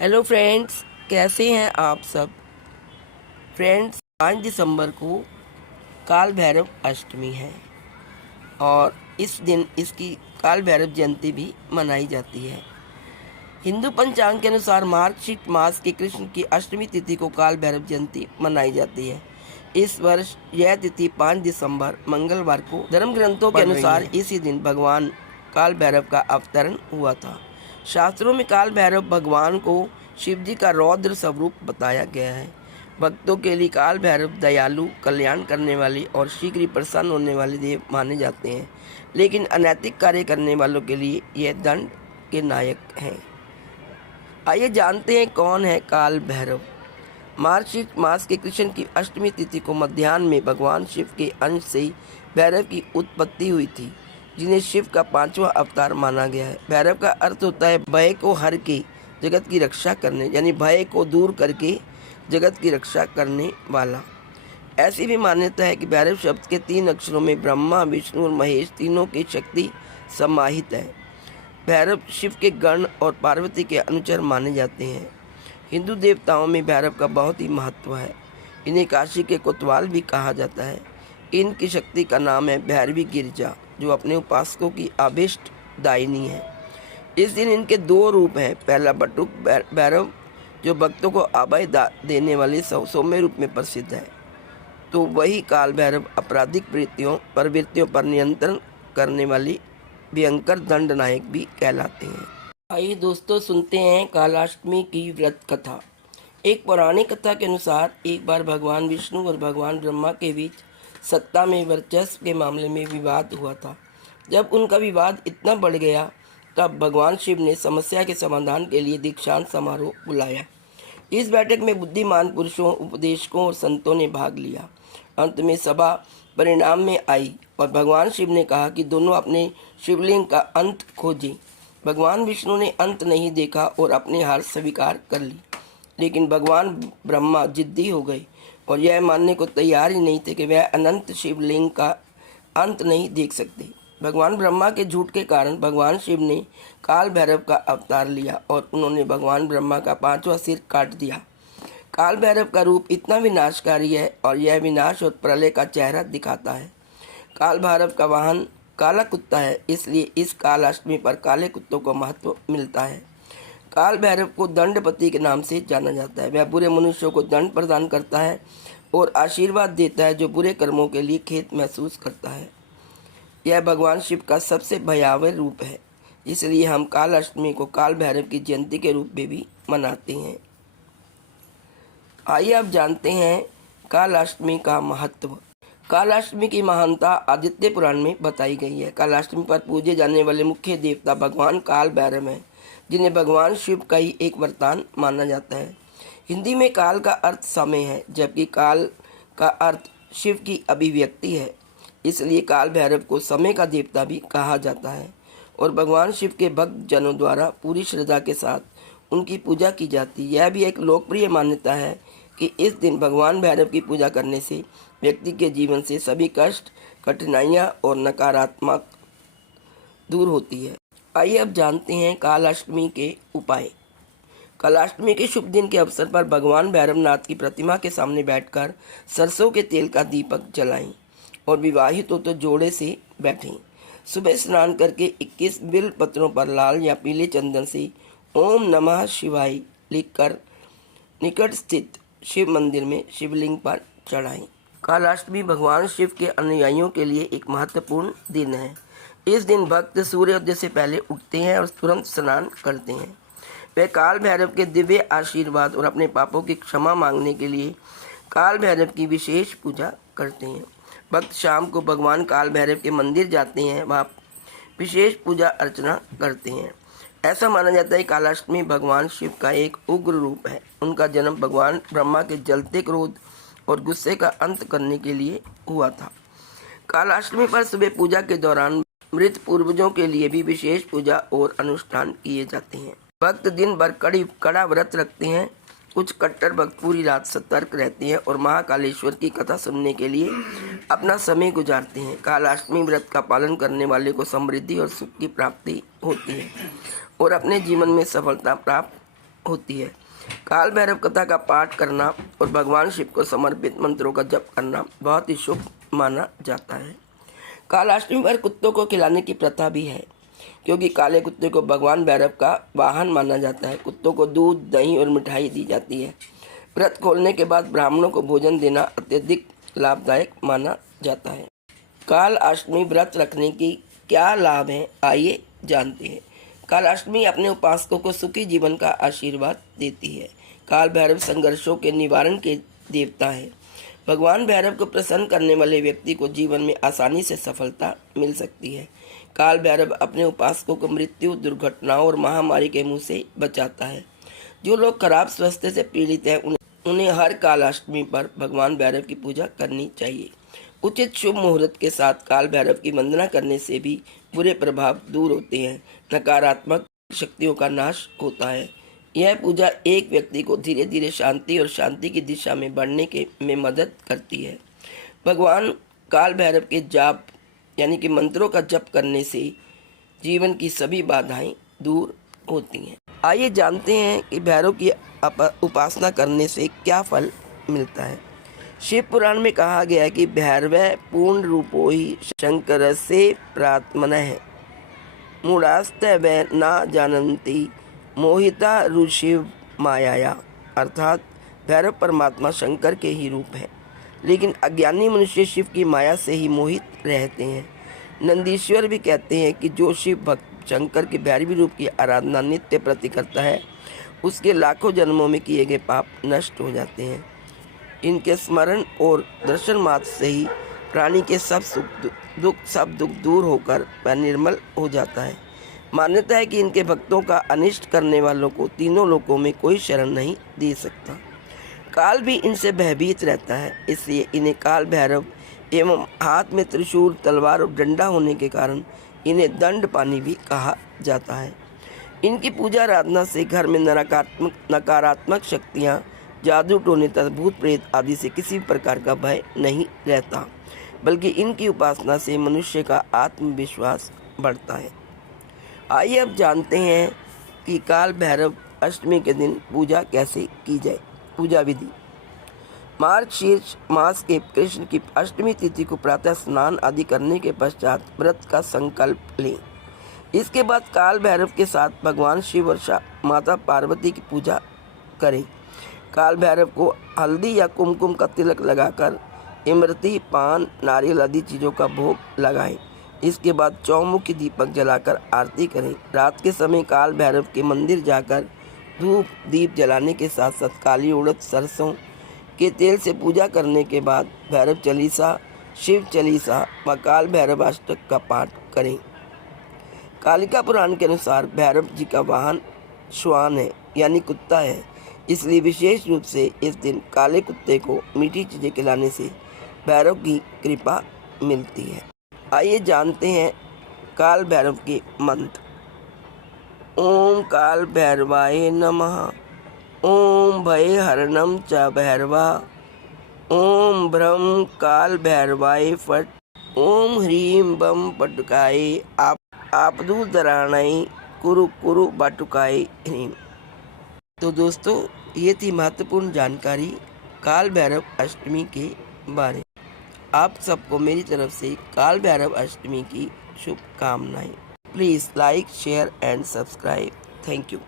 Hello friends, कैसे हैं आप सब। फ्रेंड्स, 5 दिसंबर को काल भैरव अष्टमी है और इस दिन इसकी काल भैरव जयंती भी मनाई जाती है। हिंदू पंचांग के अनुसार मार्गशीर्ष मास के कृष्ण की अष्टमी तिथि को काल भैरव जयंती मनाई जाती है। इस वर्ष यह तिथि 5 दिसंबर मंगलवार को धर्म ग्रंथों के अनुसार इसी दिन भगवान काल भैरव का अवतरण हुआ था। शास्त्रों में काल भैरव भगवान को शिव जी का रौद्र स्वरूप बताया गया है। भक्तों के लिए काल भैरव दयालु, कल्याण करने वाले और शीघ्र ही प्रसन्न होने वाले देव माने जाते हैं, लेकिन अनैतिक कार्य करने वालों के लिए यह दंड के नायक हैं। आइए जानते हैं कौन है काल भैरव। मार्गशीर्ष मास के कृष्ण की अष्टमी तिथि को मध्याह्न में भगवान शिव के अंश से भैरव की उत्पत्ति हुई थी, जिन्हें शिव का 5वां अवतार माना गया है। भैरव का अर्थ होता है भय को हर के जगत की रक्षा करने, यानी भय को दूर करके जगत की रक्षा करने वाला। ऐसी भी मान्यता है कि भैरव शब्द के 3 अक्षरों में ब्रह्मा, विष्णु और महेश तीनों की शक्ति समाहित है। भैरव शिव के गण और पार्वती के अनुचर माने जाते हैं। हिंदू देवताओं में भैरव का बहुत ही महत्व है। इन्हें काशी के कोतवाल भी कहा जाता है। इनकी शक्ति का नाम है भैरवी गिरजा, जो अपने उपासकों की अभीष्ट दायिनी है। इस दिन इनके 2 रूप हैं। पहला बटुक भैरव, जो भक्तों को अभय देने वाले सौम्य रूप में प्रसिद्ध है, तो वही काल भैरव आपराधिक प्रवृत्तियों पर नियंत्रण करने वाली भयंकर दंड नायक भी कहलाते हैं। आइए दोस्तों, सुनते हैं कालाष्टमी की व्रत कथा। एक पौराणिक कथा के अनुसार एक बार भगवान विष्णु और भगवान ब्रह्मा के बीच सत्ता में वर्चस्व के मामले में विवाद हुआ था। जब उनका विवाद इतना बढ़ गया, तब भगवान शिव ने समस्या के समाधान के लिए दीक्षांत समारोह बुलाया। इस बैठक में बुद्धिमान पुरुषों, उपदेशकों और संतों ने भाग लिया। अंत में सभा परिणाम में आई और भगवान शिव ने कहा कि दोनों अपने शिवलिंग का अंत खोजें। भगवान विष्णु ने अंत नहीं देखा और अपनी हार स्वीकार कर ली, लेकिन भगवान ब्रह्मा जिद्दी हो गए और यह मानने को तैयार ही नहीं थे कि वह अनंत शिवलिंग का अंत नहीं देख सकते। भगवान ब्रह्मा के झूठ के कारण भगवान शिव ने काल भैरव का अवतार लिया और उन्होंने भगवान ब्रह्मा का 5वां सिर काट दिया। काल भैरव का रूप इतना विनाशकारी है और यह विनाश और प्रलय का चेहरा दिखाता है। काल भैरव का वाहन काला कुत्ता है, इसलिए इस कालाष्टमी पर काले कुत्तों को महत्व मिलता है। काल भैरव को दंडपति के नाम से जाना जाता है। वह बुरे मनुष्यों को दंड प्रदान करता है और आशीर्वाद देता है जो बुरे कर्मों के लिए खेद महसूस करता है। यह भगवान शिव का सबसे भयावह रूप है, इसलिए हम कालाष्टमी को काल भैरव की जयंती के रूप में भी मनाते हैं। आइए अब जानते हैं कालाष्टमी का महत्व। कालाष्टमी की महानता आदित्य पुराण में बताई गई है। कालाष्टमी पर पूजे जाने वाले मुख्य देवता भगवान काल भैरव हैं, जिन्हें भगवान शिव का ही एक वरदान माना जाता है। हिंदी में काल का अर्थ समय है, जबकि काल का अर्थ शिव की अभिव्यक्ति है, इसलिए काल भैरव को समय का देवता भी कहा जाता है और भगवान शिव के भक्त जनों द्वारा पूरी श्रद्धा के साथ उनकी पूजा की जाती है। यह भी एक लोकप्रिय मान्यता है कि इस दिन भगवान भैरव की पूजा करने से व्यक्ति के जीवन से सभी कष्ट, कठिनाइयाँ और नकारात्मक दूर होती है। आइए अब जानते हैं कालाष्टमी के उपाय। कालाष्टमी के शुभ दिन के अवसर पर भगवान भैरवनाथ की प्रतिमा के सामने बैठकर सरसों के तेल का दीपक जलाएं और विवाहित हो तो जोड़े से बैठें। सुबह स्नान करके 21 बिल्व पत्रों पर लाल या पीले चंदन से ओम नमः शिवाय लिखकर निकट स्थित शिव मंदिर में शिवलिंग पर चढ़ाएं। कालाष्टमी भगवान शिव के अनुयायियों के लिए एक महत्वपूर्ण दिन है। इस दिन भक्त सूर्योदय से पहले उठते हैं और तुरंत स्नान करते हैं। वे काल भैरव के दिव्य आशीर्वाद और अपने पापों की क्षमा मांगने के लिए काल भैरव की विशेष पूजा करते हैं। भक्त शाम को भगवान काल भैरव के मंदिर जाते हैं, वहाँ विशेष पूजा अर्चना करते हैं। ऐसा माना जाता है कि कालाष्टमी भगवान शिव का एक उग्र रूप है। उनका जन्म भगवान ब्रह्मा के जलते क्रोध और गुस्से का अंत करने के लिए हुआ था। कालाष्टमी पर सुबह पूजा के दौरान मृत पूर्वजों के लिए भी विशेष पूजा और अनुष्ठान किए जाते हैं। भक्त दिन भर कड़ा व्रत रखते हैं। कुछ कट्टर भक्त पूरी रात सतर्क रहते हैं और महाकालेश्वर की कथा सुनने के लिए अपना समय गुजारते हैं। कालाष्टमी व्रत का पालन करने वाले को समृद्धि और सुख की प्राप्ति होती है और अपने जीवन में सफलता प्राप्त होती है। काल भैरव कथा का पाठ करना और भगवान शिव को समर्पित मंत्रों का जप करना बहुत ही शुभ माना जाता है। कालाष्टमी पर कुत्तों को खिलाने की प्रथा भी है, क्योंकि काले कुत्ते को भगवान भैरव का वाहन माना जाता है। कुत्तों को दूध, दही और मिठाई दी जाती है। व्रत खोलने के बाद ब्राह्मणों को भोजन देना अत्यधिक लाभदायक माना जाता है। काल अष्टमी व्रत रखने की क्या लाभ हैं, आइए जानते हैं। काल अष्टमी अपने उपासकों को सुखी जीवन का आशीर्वाद देती है। काल भैरव संघर्षों के निवारण के देवता है। भगवान भैरव को प्रसन्न करने वाले व्यक्ति को जीवन में आसानी से सफलता मिल सकती है। काल भैरव अपने उपासकों को मृत्यु, दुर्घटनाओं और महामारी के मुंह से बचाता है। जो लोग खराब स्वास्थ्य से पीड़ित हैं उन्हें हर काल अष्टमी पर भगवान भैरव की पूजा करनी चाहिए। उचित शुभ मुहूर्त के साथ काल भैरव की वंदना करने से भी बुरे प्रभाव दूर होते हैं, नकारात्मक शक्तियों का नाश होता है। यह पूजा एक व्यक्ति को धीरे धीरे शांति और शांति की दिशा में बढ़ने में मदद करती है। भगवान काल भैरव के जाप यानी कि मंत्रों का जप करने से जीवन की सभी बाधाएं दूर होती हैं। आइए जानते हैं कि भैरव की उपासना करने से क्या फल मिलता है। शिव पुराण में कहा गया है कि भैरव पूर्ण रूपो ही शंकर से प्रात्मनः मूढ़ास्तव न जानन्ति मोहिता ऋषिव मायाया, अर्थात भैरव परमात्मा शंकर के ही रूप है, लेकिन अज्ञानी मनुष्य शिव की माया से ही मोहित रहते हैं। नंदीश्वर भी कहते हैं कि जो शिव भक्त शंकर के भैरवी रूप की आराधना नित्य प्रति करता है, उसके लाखों जन्मों में किए गए पाप नष्ट हो जाते हैं। इनके स्मरण और दर्शन मात्र से ही प्राणी के सब दुख दूर होकर वह निर्मल हो जाता है। मान्यता है कि इनके भक्तों का अनिष्ट करने वालों को तीनों लोकों में कोई शरण नहीं दे सकता। काल भी इनसे भयभीत रहता है, इसलिए इन्हें काल भैरव एवं हाथ में त्रिशूल, तलवार और डंडा होने के कारण इन्हें दंड पानी भी कहा जाता है। इनकी पूजा आराधना से घर में नकारात्मक शक्तियाँ, जादू टोने तथा भूत प्रेत आदि से किसी प्रकार का भय नहीं रहता, बल्कि इनकी उपासना से मनुष्य का आत्मविश्वास बढ़ता है। आइए अब जानते हैं कि काल भैरव अष्टमी के दिन पूजा कैसे की जाए। पूजा विधि: मार्गशीर्ष मास के कृष्ण की अष्टमी तिथि को प्रातः स्नान आदि करने के पश्चात व्रत का संकल्प लें। इसके बाद काल भैरव के साथ भगवान शिव और माता पार्वती की पूजा करें। काल भैरव को हल्दी या कुमकुम का तिलक लगाकर इमरती, पान, नारियल आदि चीज़ों का भोग लगाएं। इसके बाद चौमुखी दीपक जलाकर आरती करें। रात के समय काल भैरव के मंदिर जाकर धूप दीप जलाने के साथ साथ काली उड़द, सरसों के तेल से पूजा करने के बाद भैरव चालीसा, शिव चालीसा व काल भैरव अष्टक का पाठ करें। कालिका पुराण के अनुसार भैरव जी का वाहन श्वान है यानी कुत्ता है, इसलिए विशेष रूप से इस दिन काले कुत्ते को मीठी चीज़ें खिलाने से भैरव की कृपा मिलती है। आइए जानते हैं काल भैरव के मंत्र। ओम काल भैरवाय नमः। ओम भय हरणम च भैरवा। ओम ब्रह्म काल भैरवाय फट। ओम ह्रीं बम पटुकाय आपदुदराणय कुरु कुरु बटुकाय ह्रीं। तो दोस्तों, ये थी महत्वपूर्ण जानकारी काल भैरव अष्टमी के बारे में। आप सबको मेरी तरफ से काल भैरव अष्टमी की शुभकामनाएं। Please like, share and subscribe. Thank you.